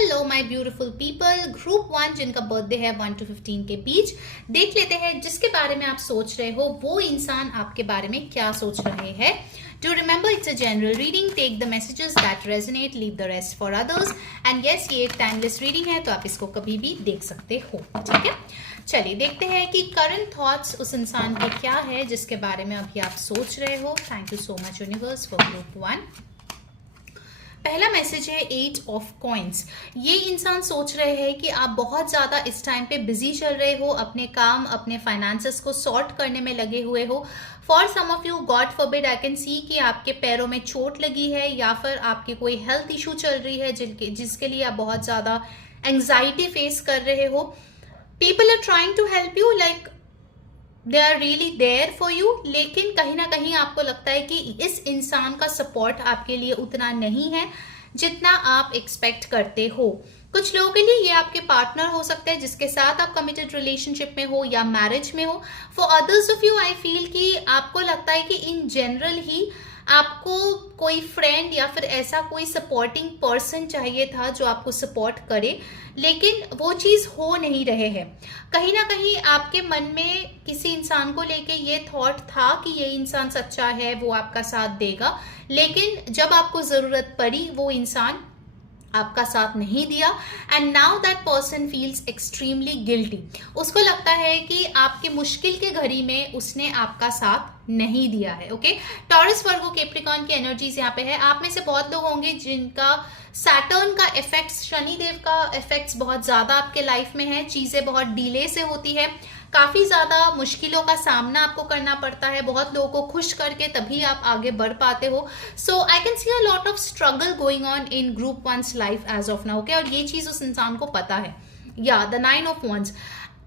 Hello my beautiful people, group 1 जिनका birthday है 1 to 15 के बीच, देख लेते हैं जिसके बारे में आप सोच रहे हो वो इंसान आपके बारे में क्या सोच रहे हैं। To remember, it's a general reading. Take the messages that resonate, leave the rest for others. And yes, ये एक टाइमलेस रीडिंग है तो आप इसको कभी भी देख सकते हो। ठीक है, चलिए देखते हैं कि करंट थॉट्स उस इंसान के क्या है जिसके बारे में अभी आप सोच रहे हो। Thank you so much universe for group 1। पहला मैसेज है 8 ऑफ कॉइन्स। ये इंसान सोच रहे हैं कि आप बहुत ज़्यादा इस टाइम पे बिजी चल रहे हो, अपने काम अपने फाइनेंसेस को सॉर्ट करने में लगे हुए हो। For some of you, God forbid, I can see कि आपके पैरों में चोट लगी है या फिर आपकी कोई हेल्थ इशू चल रही है जिसके लिए आप बहुत ज़्यादा एंग्जाइटी फेस कर रहे हो। People are trying to help you, like they are really there for you, लेकिन कहीं ना कहीं आपको लगता है कि इस इंसान का सपोर्ट आपके लिए उतना नहीं है जितना आप एक्सपेक्ट करते हो। कुछ लोगों के लिए ये आपके पार्टनर हो सकता है जिसके साथ आप कमिटेड रिलेशनशिप में हो या मैरिज में हो। For others of you, I feel कि आपको लगता है कि इन जनरल ही आपको कोई फ्रेंड या फिर ऐसा कोई सपोर्टिंग पर्सन चाहिए था जो आपको सपोर्ट करे, लेकिन वो चीज़ हो नहीं रहे हैं। कहीं ना कहीं आपके मन में किसी इंसान को लेके ये थॉट था कि ये इंसान सच्चा है, वो आपका साथ देगा, लेकिन जब आपको ज़रूरत पड़ी वो इंसान आपका साथ नहीं दिया। And now that person feels extremely guilty. उसको लगता है कि आपकी मुश्किल के घड़ी में उसने आपका साथ नहीं दिया है। ओके, टॉरस, वर्गो, कैप्रिकॉर्न की एनर्जीज यहाँ पे है। आप में से बहुत लोग होंगे जिनका सैटर्न का इफेक्ट्स, शनिदेव का इफेक्ट्स बहुत ज्यादा आपके लाइफ में है। चीजें बहुत डिले से होती है, काफी ज्यादा मुश्किलों का सामना आपको करना पड़ता है, बहुत लोगों को खुश करके तभी आप आगे बढ़ पाते हो। So I can see a lot of struggle going on in group 1's life as of now. Okay, और ये चीज उस इंसान को पता है। या द 9 of Wands,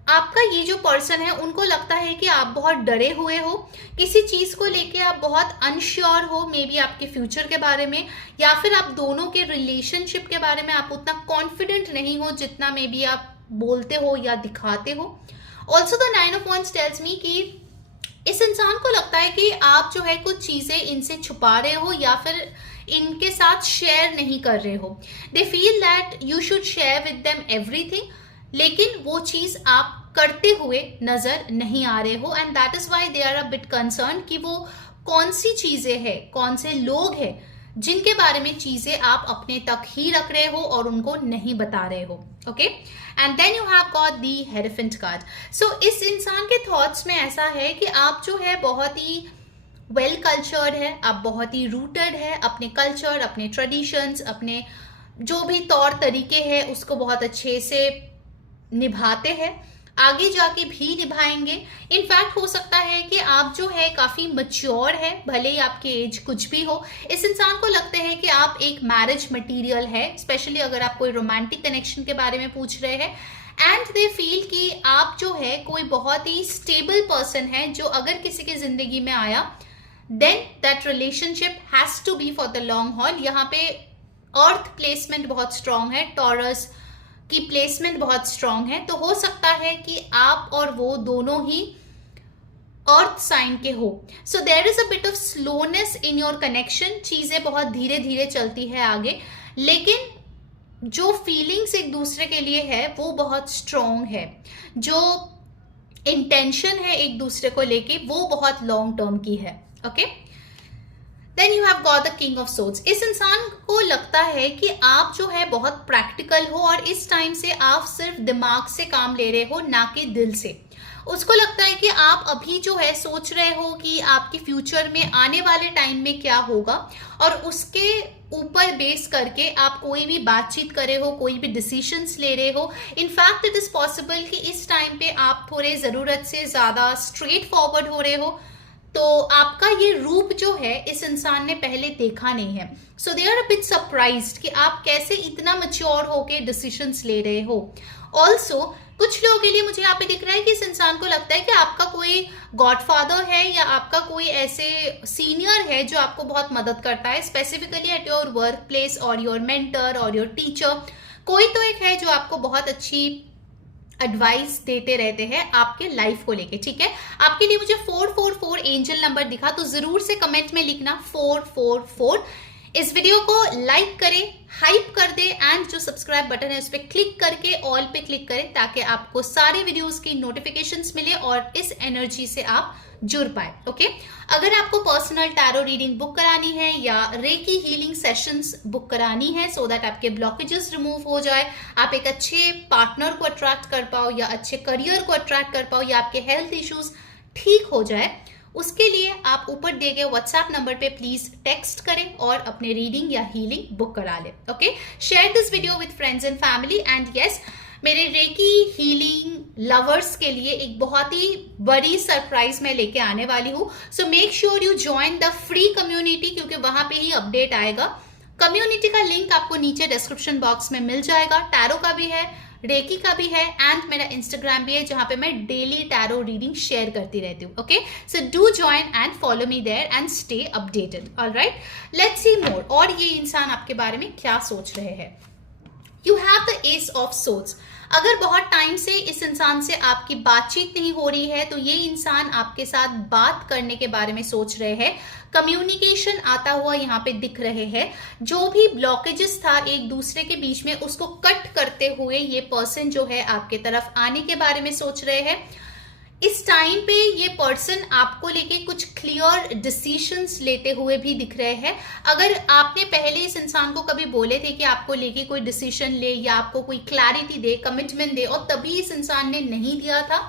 आपका ये जो पर्सन है उनको लगता है कि आप बहुत डरे हुए हो, किसी चीज को लेके आप बहुत अनश्योर हो, मे बी आपके फ्यूचर के बारे में या फिर आप दोनों के रिलेशनशिप के बारे में आप उतना कॉन्फिडेंट नहीं हो जितना मे बी आप बोलते हो या दिखाते हो। Also the 9 of Wands tells me कि इस इंसान को लगता है कि आप जो है कुछ चीजें इनसे छुपा रहे हो या फिर इनके साथ शेयर नहीं कर रहे हो। They feel that you should share with them everything, लेकिन वो चीज आप करते हुए नजर नहीं आ रहे हो। And that is why they are a bit concern कि वो कौन सी चीजें हैं, कौन से लोग हैं जिनके बारे में चीजें आप अपने तक ही रख रहे हो और उनको नहीं बता रहे हो। Okay, and then you have got the hierophant card. So इस इंसान के थॉट्स में ऐसा है कि आप जो है बहुत ही वेल कल्चर्ड है, आप बहुत ही रूटेड है अपने कल्चर, अपने ट्रेडिशंस, अपने जो भी तौर तरीके हैं उसको बहुत अच्छे से निभाते हैं, आगे जाके भी निभाएंगे। इनफैक्ट हो सकता है कि आप जो है काफी मैच्योर है, भले ही आपकी एज कुछ भी हो। इस इंसान को लगता है कि आप एक मैरिज मटेरियल है, स्पेशली अगर आप कोई रोमांटिक कनेक्शन के बारे में पूछ रहे हैं। एंड दे फील कि आप जो है कोई बहुत ही स्टेबल पर्सन है जो अगर किसी की जिंदगी में आया then that relationship has to be for the long haul. यहाँ पे अर्थ प्लेसमेंट बहुत स्ट्रांग है, टॉरस की प्लेसमेंट बहुत स्ट्रांग है, तो हो सकता है कि आप और वो दोनों ही अर्थ साइन के हो। So there is a bit of slowness in your connection, चीजें बहुत धीरे धीरे चलती है आगे, लेकिन जो फीलिंग्स एक दूसरे के लिए है वो बहुत स्ट्रांग है, जो इंटेंशन है एक दूसरे को लेके वो बहुत लॉन्ग टर्म की है। Okay, then you have got the king of swords. इस इंसान को लगता है कि आप जो है बहुत प्रैक्टिकल हो और इस टाइम से आप सिर्फ दिमाग से काम ले रहे हो ना कि दिल से। उसको लगता है कि आप अभी जो है सोच रहे हो कि आपके फ्यूचर में आने वाले टाइम में क्या होगा और उसके ऊपर बेस करके आप कोई भी बातचीत कर रहे हो, कोई भी डिसीजंस ले रहे हो। इनफैक्ट इट इज पॉसिबल कि इस टाइम पे आप थोड़े जरूरत से ज्यादा स्ट्रेट फॉरवर्ड हो रहे हो, तो आपका ये रूप जो है इस इंसान ने पहले देखा नहीं है। So they are a bit surprised कि आप कैसे इतना मैच्योर होके डिसीजंस ले रहे हो। ऑल्सो कुछ लोगों के लिए मुझे यहाँ पे दिख रहा है कि इस इंसान को लगता है कि आपका कोई गॉडफादर है या आपका कोई ऐसे सीनियर है जो आपको बहुत मदद करता है, specifically at your work place और योर मेंटर और योर टीचर। कोई तो एक है जो आपको बहुत अच्छी एडवाइस देते रहते हैं आपके लाइफ को लेके। ठीक है, आपके लिए मुझे 444 एंजल नंबर दिखा, तो जरूर से कमेंट में लिखना 444। इस वीडियो को लाइक करें, हाइप कर दे एंड जो सब्सक्राइब बटन है उस पर क्लिक करके ऑल पे क्लिक करें ताकि आपको सारे वीडियोस की नोटिफिकेशंस मिले और इस एनर्जी से आप जुड़ पाए। ओके, अगर आपको पर्सनल टैरो रीडिंग बुक करानी है या रेकी हीलिंग सेशंस बुक करानी है सो दैट आपके ब्लॉकेजेस रिमूव हो जाए, आप एक अच्छे पार्टनर को अट्रैक्ट कर पाओ या अच्छे करियर को अट्रैक्ट कर पाओ या आपके हेल्थ इश्यूज ठीक हो जाए, उसके लिए आप ऊपर दिए गए व्हाट्सएप नंबर पे प्लीज टेक्स्ट करें और अपने रीडिंग या हीलिंग बुक करा लें। Okay, share this video with friends and family and yes, मेरे रेकी हीलिंग लवर्स के लिए एक बहुत ही बड़ी सरप्राइज मैं लेके आने वाली हूँ। So make sure you join the free community क्योंकि वहां पे ही अपडेट आएगा। कम्युनिटी का लिंक आपको नीचे डिस्क्रिप्शन बॉक्स में मिल जाएगा। टैरो का भी है, रेकी का भी है एंड मेरा इंस्टाग्राम भी है जहां पे मैं डेली टैरो रीडिंग शेयर करती रहती हूँ। Okay, so do join and follow me there and stay updated. Alright, let's see more. और ये इंसान आपके बारे में क्या सोच रहे हैं। You have the S of swords. अगर बहुत टाइम से इस इंसान से आपकी बातचीत नहीं हो रही है तो ये इंसान आपके साथ बात करने के बारे में सोच रहे हैं। कम्युनिकेशन आता हुआ यहाँ पे दिख रहे हैं। जो भी ब्लॉकेजेस था एक दूसरे के बीच में उसको कट करते हुए ये पर्सन जो है आपके तरफ आने के बारे में सोच रहे हैं। इस टाइम पे ये पर्सन आपको लेके कुछ क्लियर डिसीजंस लेते हुए भी दिख रहे हैं। अगर आपने पहले इस इंसान को कभी बोले थे कि आपको लेके कोई डिसीजन ले या आपको कोई क्लैरिटी दे, कमिटमेंट दे और तभी इस इंसान ने नहीं दिया था,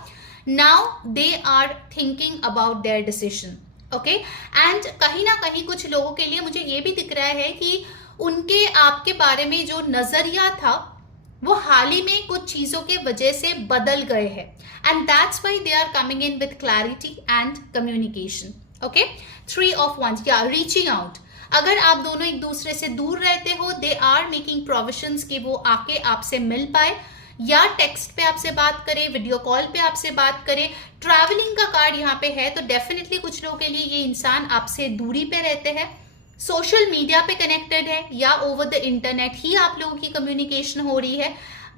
now they are thinking about their decision. Okay, and कहीं ना कहीं कुछ लोगों के लिए मुझे ये भी दिख रहा है कि उनके आपके बारे में जो नजरिया था वो हाल ही में कुछ चीजों के वजह से बदल गए हैं and that's why they are coming in with clarity and communication. Okay, 3 of Wands या रीचिंग आउट। अगर आप दोनों एक दूसरे से दूर रहते हो, दे आर मेकिंग प्रोविजंस कि वो आके आपसे मिल पाए या टेक्स्ट पे आपसे बात करें, वीडियो कॉल पे आपसे बात करें। ट्रैवलिंग का कार्ड यहाँ पे है तो डेफिनेटली कुछ लोगों के लिए ये इंसान आपसे दूरी पे रहते हैं, सोशल मीडिया पे कनेक्टेड है या ओवर द इंटरनेट ही आप लोगों की कम्युनिकेशन हो रही है,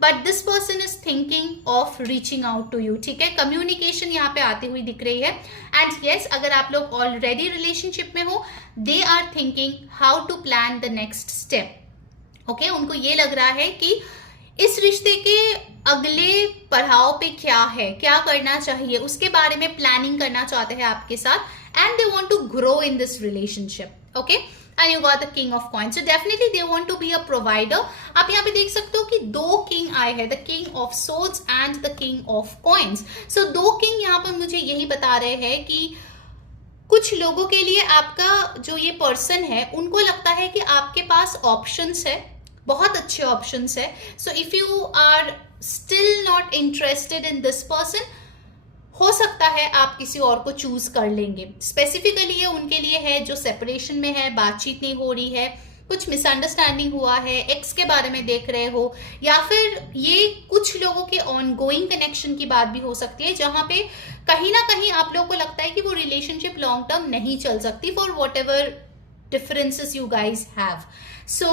but this person is thinking of reaching out to you. ठीक है, कम्युनिकेशन यहाँ पे आती हुई दिख रही है एंड यस, अगर आप लोग ऑलरेडी रिलेशनशिप में हो, they are thinking how to plan the next step. Okay, उनको ये लग रहा है कि इस रिश्ते के अगले पड़ाव पे क्या है, क्या करना चाहिए, उसके बारे में प्लानिंग करना चाहते हैं आपके साथ and they want to grow in this relationship. Okay, and you got the king of coins, so definitely they want to be a provider। आप यहाँ पे देख सकते हो कि 2 king आए हैं, the king of swords and the king of coins। so 2 king यहाँ पर मुझे यही बता रहे हैं कि कुछ लोगों के लिए आपका जो ये पर्सन है उनको लगता है कि आपके पास ऑप्शंस है, बहुत अच्छे ऑप्शंस है। So if you are still not interested in this person, हो सकता है आप किसी और को चूज कर लेंगे। स्पेसिफिकली ये उनके लिए है जो सेपरेशन में है, बातचीत नहीं हो रही है, कुछ मिसअंडरस्टैंडिंग हुआ है, एक्स के बारे में देख रहे हो, या फिर ये कुछ लोगों के ऑनगोइंग कनेक्शन की बात भी हो सकती है जहां पे कहीं ना कहीं आप लोगों को लगता है कि वो रिलेशनशिप लॉन्ग टर्म नहीं चल सकती for what ever differences you guys have, so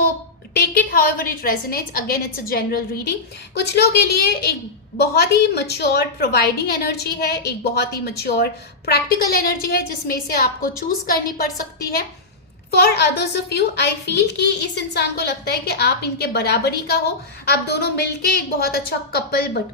take it however it resonates। again it's a general reading। कुछ लोगों के लिए एक बहुत ही mature providing energy है, एक बहुत ही mature practical energy है जिसमें से आपको चूज करनी पड़ सकती है। For others of you, I feel कि इस इंसान को लगता है कि आप इनके बराबरी का हो, आप दोनों मिलके एक बहुत अच्छा कपल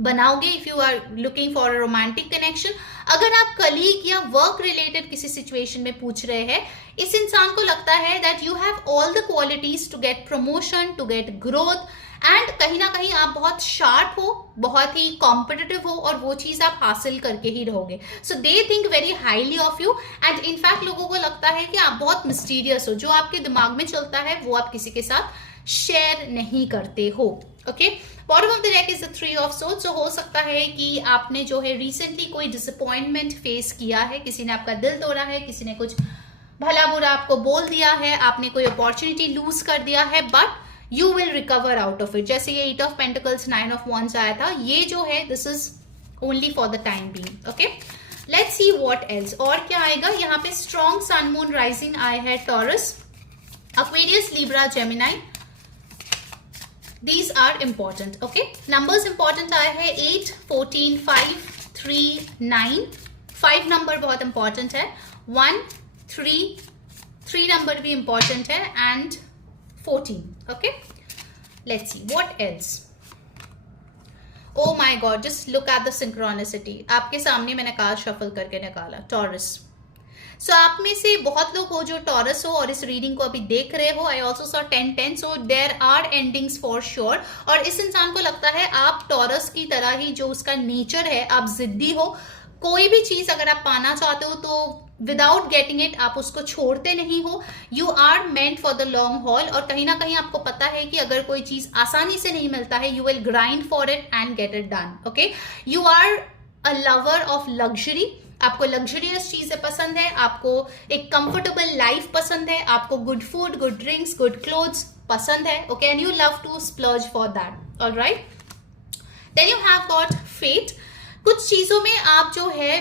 बनाओगे if you are looking for a romantic connection. अगर आप कलीग या वर्क रिलेटेड किसी सिचुएशन में पूछ रहे हैं, इस इंसान को लगता है that you have all the qualities to get promotion, to get growth and कहीं ना कहीं आप बहुत शार्प हो, बहुत ही कॉम्पिटिटिव हो और वो चीज आप हासिल करके ही रहोगे। So they think very highly of you and in fact लोगों को लगता है कि आप बहुत मिस्टीरियस हो, जो आपके दिमाग में चलता है वो आप किसी के साथ शेयर नहीं करते हो। Okay, bottom of the deck is the 3 of Swords। so हो सकता है कि आपने जो है रिसेंटली कोई डिसअपॉइंटमेंट फेस किया है, किसी ने आपका दिल तोड़ा है, किसी ने कुछ भला बुरा आपको बोल दिया है, आपने कोई अपॉर्चुनिटी लूज कर दिया है, but you will recover out of it. जैसे ये 8 of Pentacles 9 of Wands आया था, ये जो है this is only for the time being. Okay, let's see what else. और क्या आएगा यहाँ पे, स्ट्रॉन्ग सन मून राइजिंग आए है taurus, Aquarius, Libra, Gemini। These are important, okay? Numbers important आए हैं 8, 14, 5, 3, 9। 5 नंबर बहुत important है। 1, 3, 3 नंबर भी इंपॉर्टेंट है and 14. Okay, let's see what else. O my God, just look at the synchronicity. आपके सामने मैंने कार्ड शफल करके निकाला टॉरस. सो आप में से बहुत लोग हो जो टॉरस हो और इस रीडिंग को अभी देख रहे हो. I also saw 10-10, so there are endings for sure. और इस इंसान को लगता है आप टॉरस की तरह ही, जो उसका नेचर है, आप जिद्दी हो. कोई भी चीज अगर आप पाना चाहते हो तो विदाउट गेटिंग इट आप उसको छोड़ते नहीं हो. You are meant for the long haul. और कहीं ना कहीं आपको पता है कि अगर कोई चीज आसानी से नहीं मिलता है, you will grind for it and get it done. Okay, you are a lover of luxury. आपको लग्जरियस चीजें पसंद है, आपको एक कंफर्टेबल लाइफ पसंद है, आपको good food, good drinks, good clothes पसंद है. Okay, and you love to splurge for that. Alright, then you have got fate. कुछ चीजों में आप जो है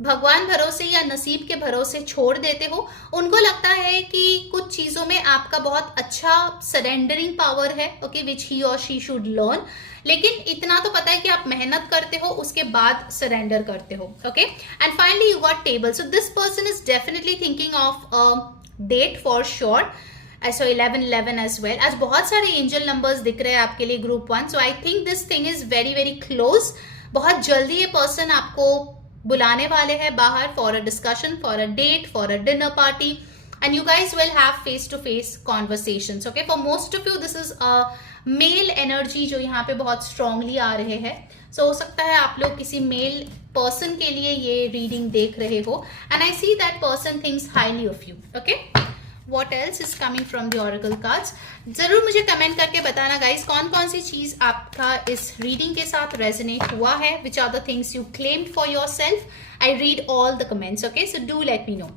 भगवान भरोसे या नसीब के भरोसे छोड़ देते हो. उनको लगता है कि कुछ चीजों में आपका बहुत अच्छा सरेंडरिंग पावर है. ओके, विच ही और शी शुड लर्न. लेकिन इतना तो पता है कि आप मेहनत करते हो, उसके बाद सरेंडर करते हो. Okay, and finally you got table. So this person is definitely thinking of a date for sure. So 11-11 as well. आज बहुत सारे एंजल नंबर्स दिख रहे हैं आपके लिए group 1. So I think this thing is very very close. बहुत जल्दी ये पर्सन आपको बुलाने वाले हैं बाहर for a discussion, for a date, for a dinner party, and you guys will have face to face conversations. Okay, for most of you this is a male energy जो यहाँ पे बहुत स्ट्रांगली आ रहे हैं. सो हो सकता है आप लोग किसी मेल पर्सन के लिए ये रीडिंग देख रहे हो, and I see that person thinks highly of you. Okay, what else is coming from the oracle cards. जरूर मुझे कमेंट करके बताना गाइस, कौन कौन सी चीज आपका इस रीडिंग के साथ रेजोनेट हुआ है. which are the things you claimed for yourself. I read all the comments. Okay, so do let me know.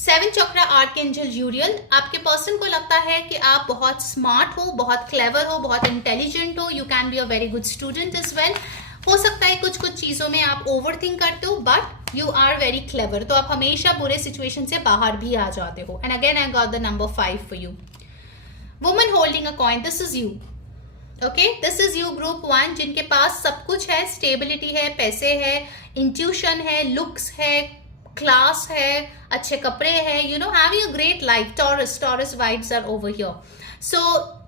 7 chakra archangel यूरियल. आपके पर्सन को लगता है कि आप बहुत स्मार्ट हो, बहुत क्लेवर हो, बहुत इंटेलिजेंट हो. You can be a very good student as well. हो सकता है कुछ कुछ चीजों में आप ओवर थिंक करते हो, but you are very clever. तो आप हमेशा बुरे सिचुएशन से बाहर भी आ जाते हो. And again I got the number 5 for you. Woman holding a coin. This is you. Okay, this is you group 1, जिनके पास सब कुछ है. स्टेबिलिटी है, पैसे है, इंट्यूशन है, लुक्स है, क्लास है, अच्छे कपड़े हैं. You know, having a great life. Taurus vibes are over here. So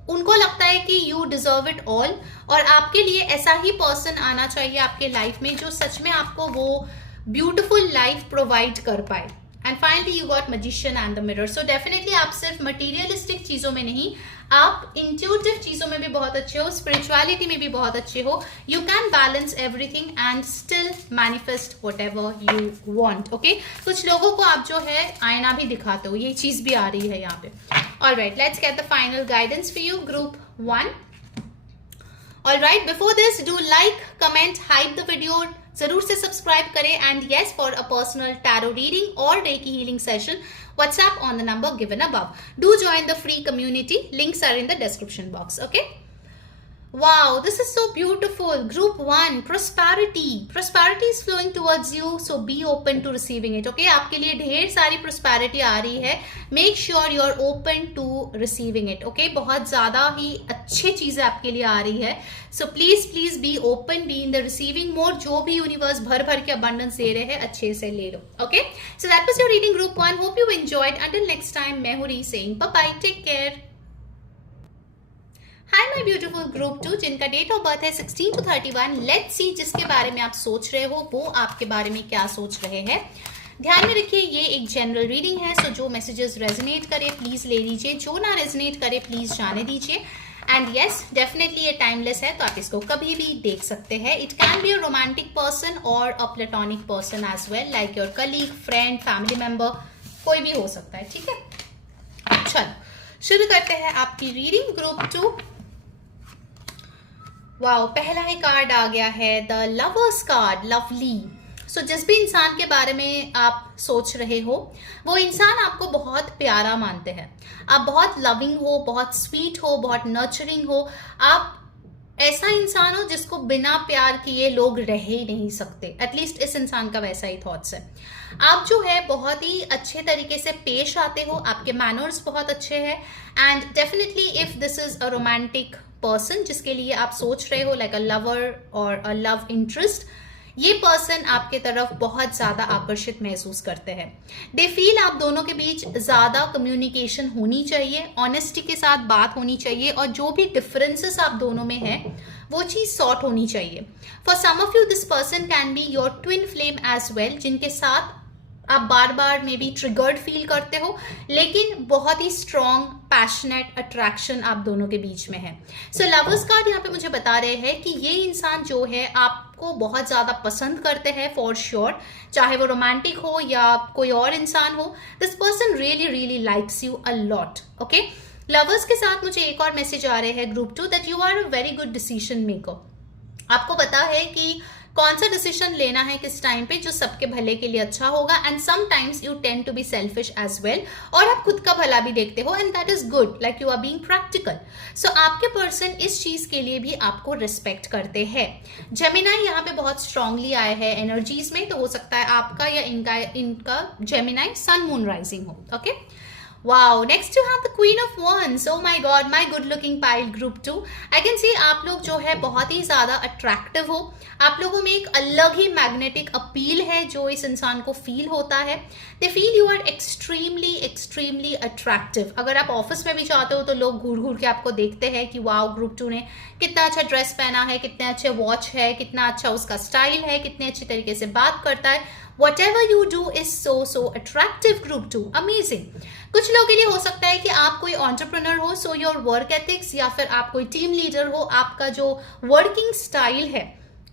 उनको लगता है कि यू डिजर्व इट ऑल, और आपके लिए ऐसा ही पर्सन आना चाहिए आपके लाइफ में जो सच में आपको वो ब्यूटिफुल लाइफ प्रोवाइड कर पाए. And finally you got magician and the mirror. So definitely आप सिर्फ मटीरियलिस्टिक चीजों में नहीं, आप इंट्यूटिव चीजों में भी बहुत अच्छे हो, स्पिरिचुअलिटी में भी बहुत अच्छे हो. You can balance everything and still manifest whatever you want. Okay, कुछ लोगों को आप जो है आईना भी दिखाते हो, ये चीज भी आ रही है यहाँ पे. Alright, let's get the final guidance for you group 1. Alright, before this do like, comment, hype the video. जरूर से सब्सक्राइब करें. And yes, for a personal tarot reading और recce healing session, WhatsApp on the number given above. Do join the free community. Links are in the description box. Okay. Wow, this is so beautiful. Group 1, prosperity. Prosperity is flowing towards you, so be open to receiving it. Okay, आपके लिए ढेर सारी prosperity आ रही है. Make sure you are open to receiving it. Okay, बहुत ज़्यादा ही अच्छी चीज़ें आपके लिए आ रही है. So please be open, be in the receiving mode. जो भी यूनिवर्स भर भर के abundance दे रहे हैं, अच्छे से ले लो. Okay, so that was your reading group 1. Hope you enjoyed. Until next time, मैं हूँ री saying bye bye. Take care. Hi my beautiful group 2, जिनका डेट ऑफ बर्थ है 16 to 31. लेट्स सी जिसके बारे में आप सोच रहे हो वो आपके बारे में क्या सोच रहे हैं. ध्यान में रखिए ये एक जनरल रीडिंग है, सो जो मैसेजेस रेजोनेट करे प्लीज ले लीजिए, जो ना रेजोनेट करे प्लीज जाने दीजिए. एंड यस, डेफिनेटली ये टाइमलेस है, तो आप इसको कभी भी देख सकते हैं. It can be a romantic person और a platonic person as well, like your colleague, friend, family member, कोई भी हो सकता है. ठीक है, चलो शुरू करते हैं आपकी रीडिंग ग्रुप 2. वाओ, पहला ही कार्ड आ गया है द लवर्स कार्ड. लवली. सो जिस भी इंसान के बारे में आप सोच रहे हो वो इंसान आपको बहुत प्यारा मानते हैं. आप बहुत लविंग हो, बहुत स्वीट हो, बहुत नर्चरिंग हो. आप ऐसा इंसान हो जिसको बिना प्यार किए लोग रह ही नहीं सकते. एटलीस्ट इस इंसान का वैसा ही थॉट्स है. आप जो है बहुत ही अच्छे तरीके से पेश आते हो, आपके मैनर्स बहुत अच्छे हैं. And definitely if this is a romantic person जिसके लिए आप सोच रहे हो, लाइक अ लवर और अ लव इंटरेस्ट, ये पर्सन आपके तरफ बहुत ज्यादा आकर्षित महसूस करते हैं। दे फील आप दोनों के बीच ज्यादा कम्युनिकेशन होनी चाहिए, ऑनेस्टी के साथ बात होनी चाहिए, और जो भी डिफरेंसेस आप दोनों में है वो चीज सॉर्ट होनी चाहिए। For some of you this person can be your twin flame as well, जिनके साथ आप बार बार मे बी ट्रिगर्ड फील करते हो, लेकिन बहुत ही स्ट्रॉन्ग पैशनेट अट्रैक्शन आप दोनों के बीच में है। सो लवर्स कार्ड यहाँ पे मुझे बता रहे हैं कि ये इंसान जो है आपको बहुत ज्यादा पसंद करते हैं फॉर श्योर, चाहे वो रोमांटिक हो या कोई और इंसान हो। This person really really likes you a lot. Okay, lovers के साथ मुझे एक और मैसेज आ रहे हैं group 2 that you are a very good decision maker. आपको पता है कि कौन सा डिसीजन लेना है किस टाइम पे जो सबके भले के लिए अच्छा होगा, and sometimes you tend to be selfish as well, और आप खुद का भला भी देखते हो, and that is good, like you are being practical. So आपके पर्सन इस चीज के लिए भी आपको रिस्पेक्ट करते हैं। जेमिनाई यहाँ पे बहुत स्ट्रांगली आए हैं एनर्जीज में, तो हो सकता है आपका या इनका जेमिनाई सन मून राइजिंग हो। Okay, Wow, next you have the Queen of Wands. Oh my God, my good looking pile group 2. I can see आप लोग जो है बहुत ही ज्यादा अट्रैक्टिव हो। आप लोगों में एक अलग ही मैग्नेटिक अपील है जो इस इंसान को फील होता है। They feel you are extremely extremely attractive. अगर आप ऑफिस में भी जाते हो तो लोग घूर घूर के आपको देखते हैं कि वाओ, ग्रुप 2 ने कितना अच्छा ड्रेस पहना है, कितने अच्छे वॉच है, कितना अच्छा उसका स्टाइल है, कितने अच्छे तरीके से बात करता है। Whatever you do is so attractive group 2. Amazing. कुछ लोगों के लिए हो सकता है कि आप कोई एंटरप्रेन्योर हो, सो योर वर्क एथिक्स, या फिर आप कोई टीम लीडर हो, आपका जो वर्किंग स्टाइल है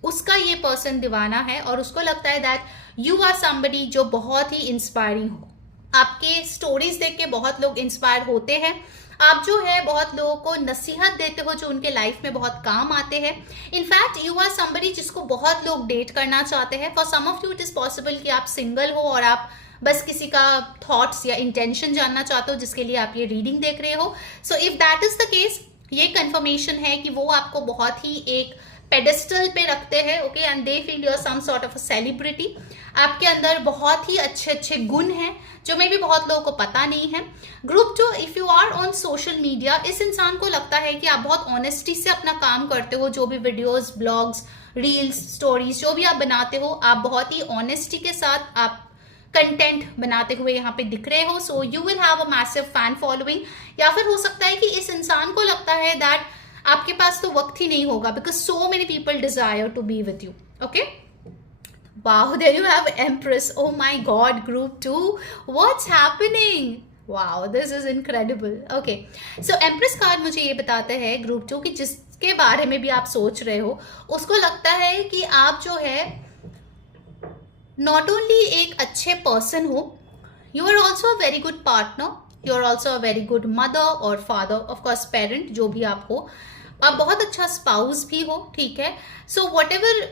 उसका ये पर्सन दीवाना है, और उसको लगता है दैट यू आर समबडी जो बहुत ही इंस्पायरिंग हो। आपके स्टोरीज देख के बहुत लोग इंस्पायर होते हैं। आप जो है बहुत लोगों को नसीहत देते हो जो उनके लाइफ में बहुत काम आते हैं। इनफैक्ट यू आर समबडी जिसको बहुत लोग डेट करना चाहते हैं। For some of you it is possible कि आप सिंगल हो और आप बस किसी का थॉट्स या इंटेंशन जानना चाहते हो, जिसके लिए आप ये रीडिंग देख रहे हो। So if that is the case, ये कंफर्मेशन है कि वो आपको बहुत ही एक पेडेस्टल पे रखते हैं। Okay, and they feel you are some sort of a celebrity. आपके अंदर बहुत ही अच्छे अच्छे गुण हैं जो मे भी बहुत लोगों को पता नहीं है। Group 2, if you are on social media, इस इंसान को लगता है कि आप बहुत ऑनेस्टी से अपना काम करते हो। जो भी वीडियोस, ब्लॉग्स, रील्स, स्टोरीज जो भी आप बनाते हो, आप बहुत ही ऑनेस्टी के साथ आप कंटेंट बनाते हुए यहाँ पे दिख रहे हो। So you will have a massive fan following. या फिर हो सकता है कि इस इंसान को लगता है दैट आपके पास तो वक्त ही नहीं होगा, because so many people desire to be with you. Okay, wow, there you have Empress. Oh my God, group 2, what's happening? Wow, this is incredible. Okay, so Empress card मुझे ये बताते हैं ग्रुप 2 कि जिसके बारे में भी आप सोच रहे हो, उसको लगता है कि आप जो है नॉट ओनली एक अच्छे पर्सन हो, you are also a very good partner, you are also a very good mother और फादर, ऑफकोर्स पेरेंट, जो भी आप हो, आप बहुत अच्छा स्पाउस भी हो। ठीक है, so what ever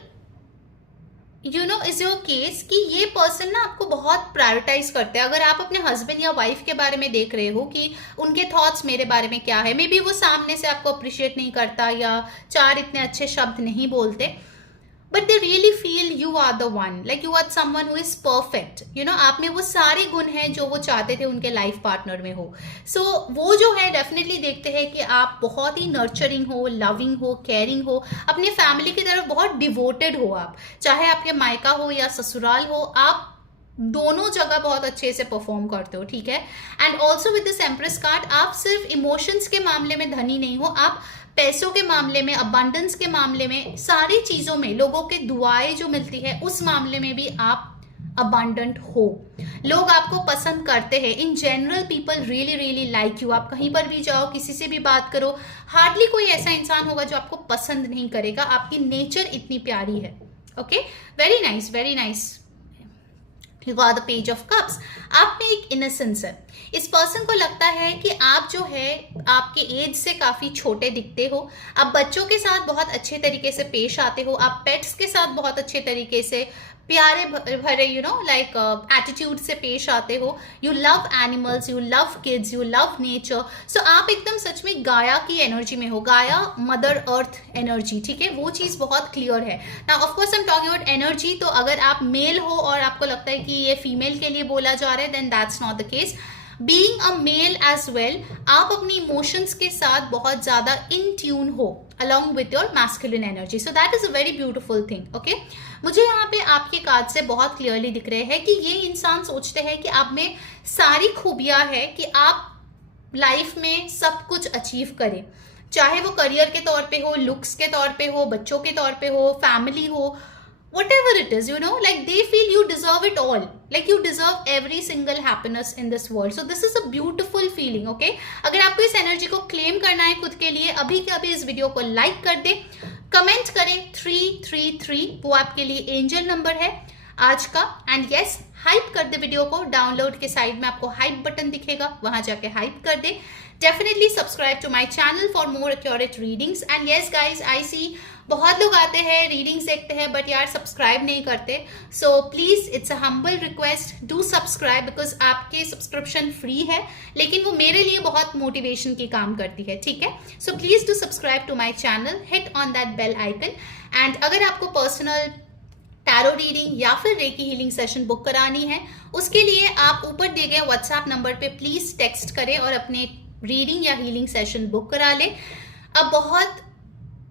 you know is your case कि ये पर्सन ना आपको बहुत प्रायोरिटाइज करते हैं। अगर आप अपने हस्बैंड या वाइफ के बारे में देख रहे हो कि उनके थॉट्स मेरे बारे में क्या है, मे बी वो सामने से आपको अप्रिशिएट नहीं करता या चार इतने अच्छे शब्द नहीं बोलते, but they really feel you are the one, like you are someone who is perfect. You know, आप में वो सारे गुण हैं जो वो चाहते थे उनके लाइफ पार्टनर में हो। सो वो जो है डेफिनेटली देखते हैं कि आप बहुत ही नर्चरिंग हो, लविंग हो, केयरिंग हो, अपने फैमिली की तरफ बहुत डिवोटेड हो। आप चाहे आपके मायका हो या ससुराल हो, आप दोनों जगह बहुत अच्छे से परफॉर्म करते हो। ठीक है, and also with this empress card, आप सिर्फ इमोशंस के मामले में धनी नहीं हो, आप पैसों के मामले में, अबंडेंस के मामले में, सारी चीजों में लोगों के दुआएं जो मिलती है उस मामले में भी आप अबंडेंट हो। लोग आपको पसंद करते हैं। In general people really really like you. आप कहीं पर भी जाओ, किसी से भी बात करो, हार्डली कोई ऐसा इंसान होगा जो आपको पसंद नहीं करेगा। आपकी नेचर इतनी प्यारी है। Okay, very nice, very nice. You are the Page of Cups. आप में एक इनोसेंस है। इस पर्सन को लगता है कि आप जो है आपके एज से काफी छोटे दिखते हो। आप बच्चों के साथ बहुत अच्छे तरीके से पेश आते हो। आप पेट्स के साथ बहुत अच्छे तरीके से प्यारे भरे यू नो लाइक एटीट्यूड से पेश आते हो। You love animals, you love kids, you love nature. So आप एकदम सच में गाया की एनर्जी में हो, गाया मदर अर्थ एनर्जी। ठीक है, वो चीज बहुत क्लियर है ना। Of course I am talking about energy. तो अगर आप मेल हो और आपको लगता है कि ये फीमेल के लिए बोला जा रहा है, then that's not the case. Being a male as well, आप अपनी इमोशंस के साथ बहुत ज्यादा इन ट्यून हो। along with your masculine energy. So that is a very beautiful thing. Okay, मुझे यहाँ पे आपके कार्ड से बहुत क्लियरली दिख रहे हैं कि ये इंसान सोचते हैं कि आप में सारी खूबियां है कि आप लाइफ में सब कुछ अचीव करें, चाहे वो करियर के तौर पे हो, लुक्स के तौर पे हो, बच्चों के तौर पे हो, फैमिली हो, whatever it is, you know, like they feel you deserve it all, like you deserve every single happiness in this world. So this is a beautiful feeling. Okay, अगर आपको इस एनर्जी को क्लेम करना है खुद के लिए, अभी के अभी इस वीडियो को लाइक कर दे, कमेंट करें 333, वो आपके लिए एंजल नंबर है आज का, एंड यस हाइप कर दे वीडियो को। डाउनलोड के साइड में आपको हाइप बटन दिखेगा, वहां जाके हाइप कर दे। Definitely subscribe to my channel for more accurate readings. And yes guys, I see बहुत लोग आते हैं, रीडिंग्स देखते हैं, बट यार सब्सक्राइब नहीं करते। So please, it's a humble request, do subscribe, because आपके सब्सक्रिप्शन फ्री है, लेकिन वो मेरे लिए बहुत मोटिवेशन की काम करती है, ठीक है। So please do subscribe to my channel, hit on that bell icon. And अगर आपको पर्सनल टैरो रीडिंग या फिर रेकी हीलिंग सेशन बुक करानी है, उसके लिए आप ऊपर दिए गए व्हाट्सएप नंबर पे प्लीज टेक्स्ट करें और अपने रीडिंग या हीलिंग सेशन बुक करा लें। अब बहुत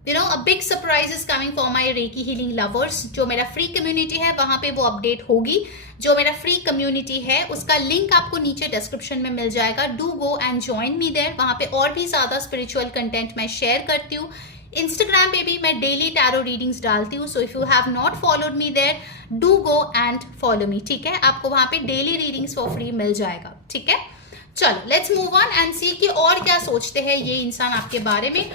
a big surprise is coming for my Reiki healing lovers। जो मेरा फ्री कम्युनिटी है वहां पे वो अपडेट होगी। जो मेरा फ्री कम्युनिटी है उसका लिंक आपको नीचे डिस्क्रिप्शन में मिल जाएगा। Do go and join me there. वहां पे और भी ज्यादा स्पिरिचुअल कंटेंट मैं शेयर करती हूँ। इंस्टाग्राम पे भी मैं डेली टैरो रीडिंग्स डालती हूँ। So if you have not followed me there, do go and follow me, ठीक है। आपको वहां पे डेली रीडिंग्स फॉर फ्री मिल जाएगा, ठीक है। चलो let's move on and see कि और क्या सोचते हैं ये इंसान आपके बारे में।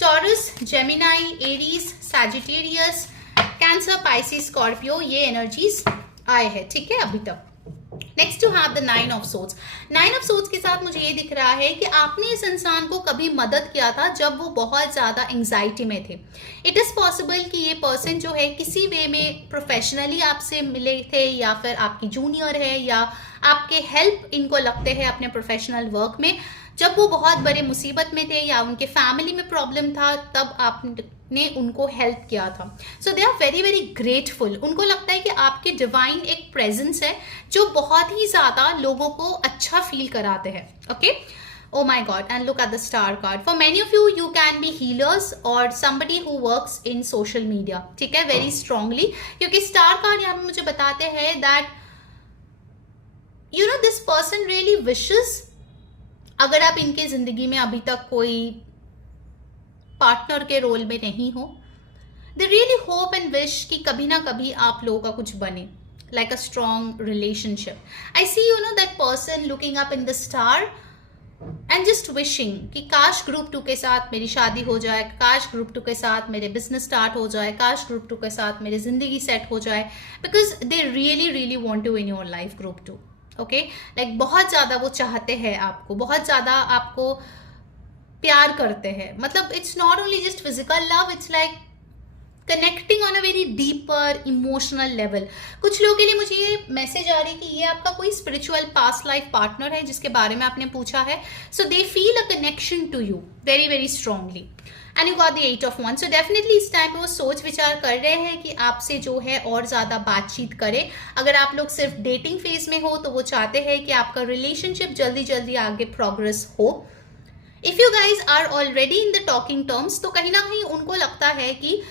Taurus, Gemini, Aries, Sagittarius, Cancer, Pisces, Scorpio, ये एनर्जीज आए हैं, ठीक है अभी तक। Next to have the 9 of swords. 9 of swords के साथ मुझे ये दिख रहा है कि आपने इस इंसान को कभी मदद किया था जब वो बहुत ज्यादा एंजाइटी में थे। इट इज पॉसिबल कि ये पर्सन जो है किसी वे में प्रोफेशनली आपसे मिले थे, या फिर आपकी जूनियर है, या आपके हेल्प इनको लगते हैं अपने प्रोफेशनल वर्क में। जब वो बहुत बड़े मुसीबत में थे या उनके फैमिली में प्रॉब्लम था, तब आपने उनको हेल्प किया था। So they are very very grateful. उनको लगता है कि आपके डिवाइन एक प्रेजेंस है जो बहुत ही ज्यादा लोगों को अच्छा फील कराते हैं। Okay, oh my god, and look at the star card. For many of you, you can be healers or somebody who works in social media, ठीक है, very strongly, क्योंकि स्टार कार्ड यहाँ पे मुझे बताते हैं that you know this person really wishes, अगर आप इनके जिंदगी में अभी तक कोई पार्टनर के रोल में नहीं हो, they really hope and wish कि कभी ना कभी आप लोगों का कुछ बने, like a strong relationship. I see, you know, that person looking up in the star and just wishing कि काश ग्रुप 2 के साथ मेरी शादी हो जाए, काश ग्रुप 2 के साथ मेरे बिजनेस स्टार्ट हो जाए, काश ग्रुप 2 के साथ मेरी जिंदगी सेट हो जाए, because they really really want to in your life group 2। Okay, like बहुत ज्यादा वो चाहते हैं आपको, बहुत ज्यादा आपको प्यार करते हैं। मतलब it's not only just physical love, it's like connecting on a very deeper emotional level. कुछ लोगों के लिए मुझे ये मैसेज आ रही है कि ये आपका कोई स्पिरिचुअल पास्ट लाइफ पार्टनर है जिसके बारे में आपने पूछा है। So they feel a connection to you very very strongly, and you got the 8 of wands। So definitely इस टाइम पे वो सोच विचार कर रहे हैं कि आपसे जो है और ज्यादा बातचीत करे। अगर आप लोग सिर्फ डेटिंग फेज में हो तो वो चाहते हैं कि आपका रिलेशनशिप जल्दी जल्दी आगे प्रोग्रेस हो। If you guys are already in the talking terms, तो कहीं ना कहीं उनको लगता है कि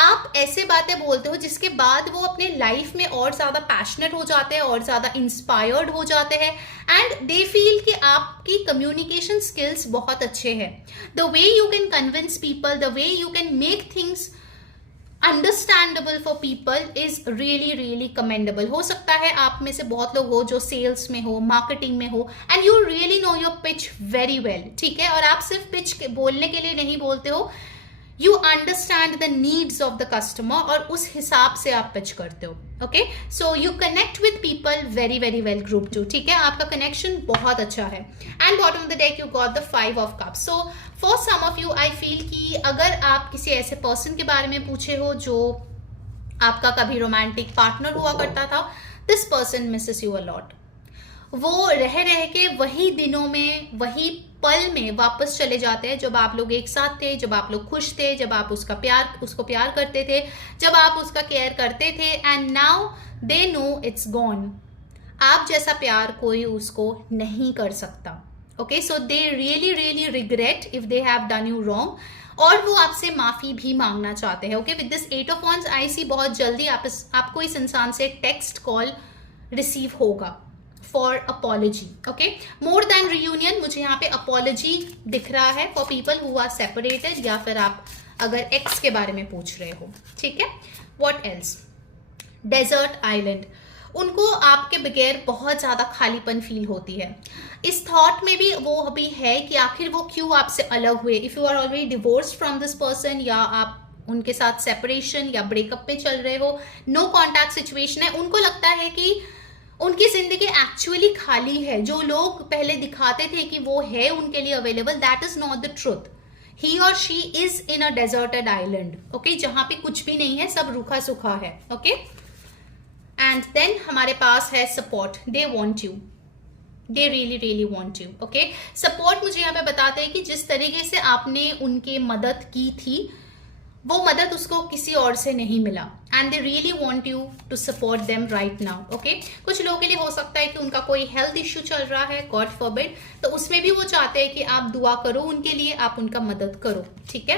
आप ऐसे बातें बोलते हो जिसके बाद वो अपने लाइफ में और ज्यादा पैशनेट हो जाते हैं और ज्यादा इंस्पायर्ड हो जाते हैं, एंड दे फील कि आपकी कम्युनिकेशन स्किल्स बहुत अच्छे हैं। The way you can convince people, the way you can make things understandable for people is really really commendable. हो सकता है आप में से बहुत लोग हो जो सेल्स में हो, मार्केटिंग में हो, and you really know your pitch very well, ठीक है। और आप सिर्फ पिच बोलने के लिए नहीं बोलते हो, you understand the needs of the customer और उस हिसाब से आप पिच करते हो। Okay, so you connect with people very very well group 2, ठीक है। आपका कनेक्शन बहुत अच्छा है। And bottom of the deck you got the 5 of cups. So for some of you I feel कि अगर आप किसी ऐसे पर्सन के बारे में पूछे हो जो आपका कभी रोमांटिक पार्टनर हुआ करता था, this person Mrs you a lot. वो रह रह के वही दिनों में, वही पल में वापस चले जाते हैं जब आप लोग एक साथ थे, जब आप लोग खुश थे, जब आप उसको प्यार करते थे, जब आप उसका केयर करते थे, and now they know it's gone. आप जैसा प्यार कोई उसको नहीं कर सकता। Okay, so they really really regret if they have done you wrong. और वो आपसे माफी भी मांगना चाहते हैं। Okay, with this 8 of wands I see बहुत जल्दी आपको इस इंसान से टेक्स्ट कॉल रिसीव होगा for apology. Okay, more than reunion, मुझे यहाँ पे अपॉलॉजी दिख रहा है for people who are separated, या फिर आप अगर एक्स के बारे में पूछ रहे हो। ठीक है, व्हाट एल्स? डेजर्ट आइलैंड, उनको आपके बगैर बहुत ज्यादा खालीपन फील होती है। इस थॉट में भी वो अभी है कि आखिर वो क्यों आपसे अलग हुए। If you are already divorced from this person, या आप उनके साथ सेपरेशन या ब्रेकअप पे चल रहे हो, नो कॉन्टैक्ट सिचुएशन है, उनको लगता है कि उनकी जिंदगी एक्चुअली खाली है। जो लोग पहले दिखाते थे कि वो है उनके लिए available, that is not the truth. He और she is in a deserted island, okay, जहां पे कुछ भी नहीं है, सब रूखा सूखा है। ओके, एंड देन हमारे पास है support. They want you, they really really want you. Okay, support मुझे यहाँ पे बताते हैं कि जिस तरीके से आपने उनकी मदद की थी, वो मदद उसको किसी और से नहीं मिला, and they really want you to support them right now. Okay, कुछ लोगों के लिए हो सकता है कि उनका कोई हेल्थ इश्यू चल रहा है, गॉड फॉरबिड, तो उसमें भी वो चाहते हैं कि आप दुआ करो उनके लिए, आप उनका मदद करो। ठीक है,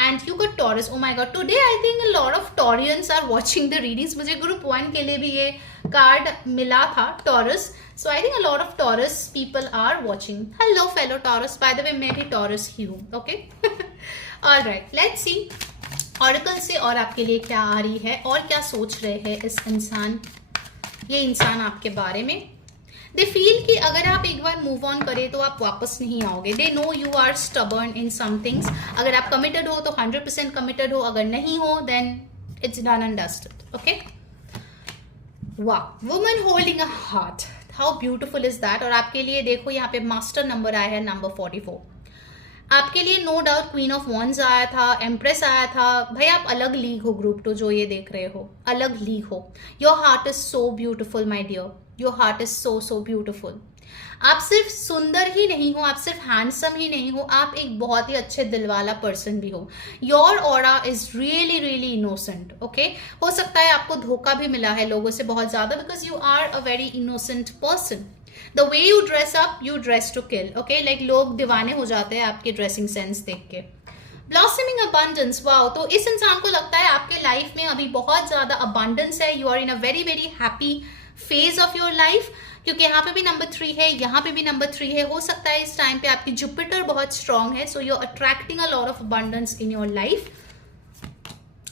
and you got Taurus. Oh my god, today I think a lot of Taureans are watching the readings. मुझे ग्रुप 1 के लिए भी ये कार्ड मिला था, Taurus, so I think a lot of Taurus people are watching. Hello fellow Taurus, by the way मैं भी Taurus ही हूँ। Okay, alright, let's see oracle से और आपके लिए क्या आ रही है और क्या सोच रहे हैं ये इंसान आपके बारे में। दे फील कि अगर आप एक बार मूव ऑन करें तो आप वापस नहीं आओगे। They know you are stubborn in some things. अगर आप कमिटेड हो तो 100% कमिटेड हो, अगर नहीं हो then it's done and dusted. Okay, वाह, woman holding a heart, how beautiful is that. और आपके लिए देखो यहाँ पे मास्टर नंबर आया है, नंबर 44। आपके लिए no doubt queen of wands आया था, एम्प्रेस आया था। भाई आप अलग लीग हो, ग्रुप 2 जो ये देख रहे हो, अलग लीग हो। Your heart is so beautiful my dear, your heart is so beautiful. आप सिर्फ सुंदर ही नहीं हो, आप सिर्फ हैंडसम ही नहीं हो, आप एक बहुत ही अच्छे दिल वाला पर्सन भी हो। Your aura is really really innocent. Okay, हो सकता है आपको धोखा भी मिला है लोगों से बहुत ज्यादा, because you are a very innocent person. The way you dress up, you dress to kill. Okay, like लोग दीवाने हो जाते हैं आपके ड्रेसिंग सेंस देख के। ब्लॉसमिंग अबंडेंस, वाओ, तो इस इंसान को लगता है आपके लाइफ में अभी बहुत ज्यादा अबंडेंस है। You are in a very very happy phase of your life, क्योंकि यहाँ पे भी नंबर 3 है, यहाँ पे भी नंबर 3 है। हो सकता है इस टाइम पे आपकी जुपिटर बहुत स्ट्रांग है, so you are attracting a lot of abundance in your life.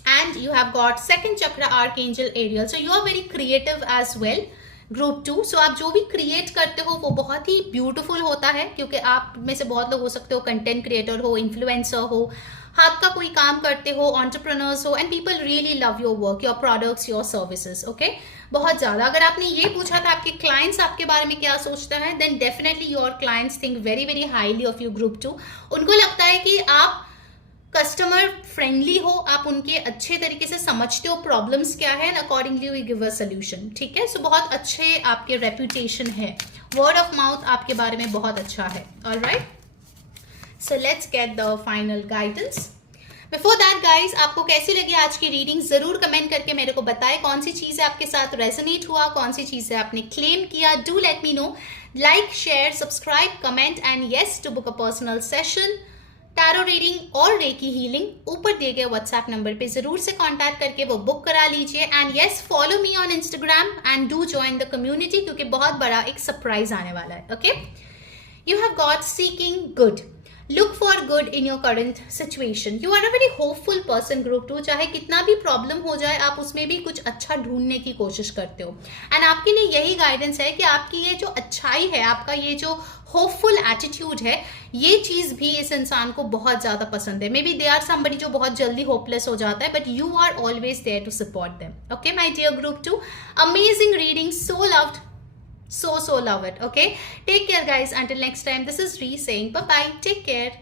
And you have got second chakra archangel Ariel, so you are very creative as well. Group 2, so आप जो भी क्रिएट करते हो वो बहुत ही ब्यूटीफुल होता है, क्योंकि आप में से बहुत लोग हो सकते हो कंटेंट क्रिएटर हो, इन्फ्लुएंसर हो, हाथ का कोई काम करते हो, एंटरप्रेन्योर्स हो, and people really love your work, your products, your services. Okay, बहुत ज्यादा। अगर आपने ये पूछा था आपके क्लाइंट्स आपके बारे में क्या सोचता है, then definitely your clients think very very highly of you group 2। उनको लगता है कि आप कस्टमर फ्रेंडली हो, आप उनके अच्छे तरीके से समझते हो प्रॉब्लम्स क्या है, and accordingly we give a solution. ठीक है, सो बहुत अच्छे आपके रेपुटेशन है, वर्ड ऑफ माउथ आपके बारे में बहुत अच्छा है। Alright, so let's get the final guidance. Before that guys, आपको कैसी लगी आज की रीडिंग जरूर कमेंट करके मेरे को बताएं। कौन सी चीजें आपके साथ रेजोनेट हुआ, कौन सी चीजें आपने क्लेम किया, do let me know. Like, share, subscribe, comment, and yes to book a personal session, tarot reading और रेकी हीलिंग, ऊपर दिए गए व्हाट्सएप नंबर पे जरूर से कांटेक्ट करके वो बुक करा लीजिए। And yes, follow me on Instagram and do join the community, क्योंकि बहुत बड़ा एक सरप्राइज आने वाला है। Okay, you have got seeking good, look for good in your current situation. You are a very hopeful person group 2, चाहे कितना भी प्रॉब्लम हो जाए आप उसमें भी कुछ अच्छा ढूंढने की कोशिश करते हो। एंड आपके लिए यही गाइडेंस है कि आपकी ये जो अच्छाई है, आपका ये जो होपफुल एटीट्यूड है, ये चीज भी इस इंसान को बहुत ज्यादा पसंद है। Maybe they are somebody जो बहुत जल्दी होपलेस हो जाता है, but you are always there to support them. Okay my dear group 2, amazing reading, so loved, so love it. Okay, take care guys, until next time, this is Ree saying bye bye, take care.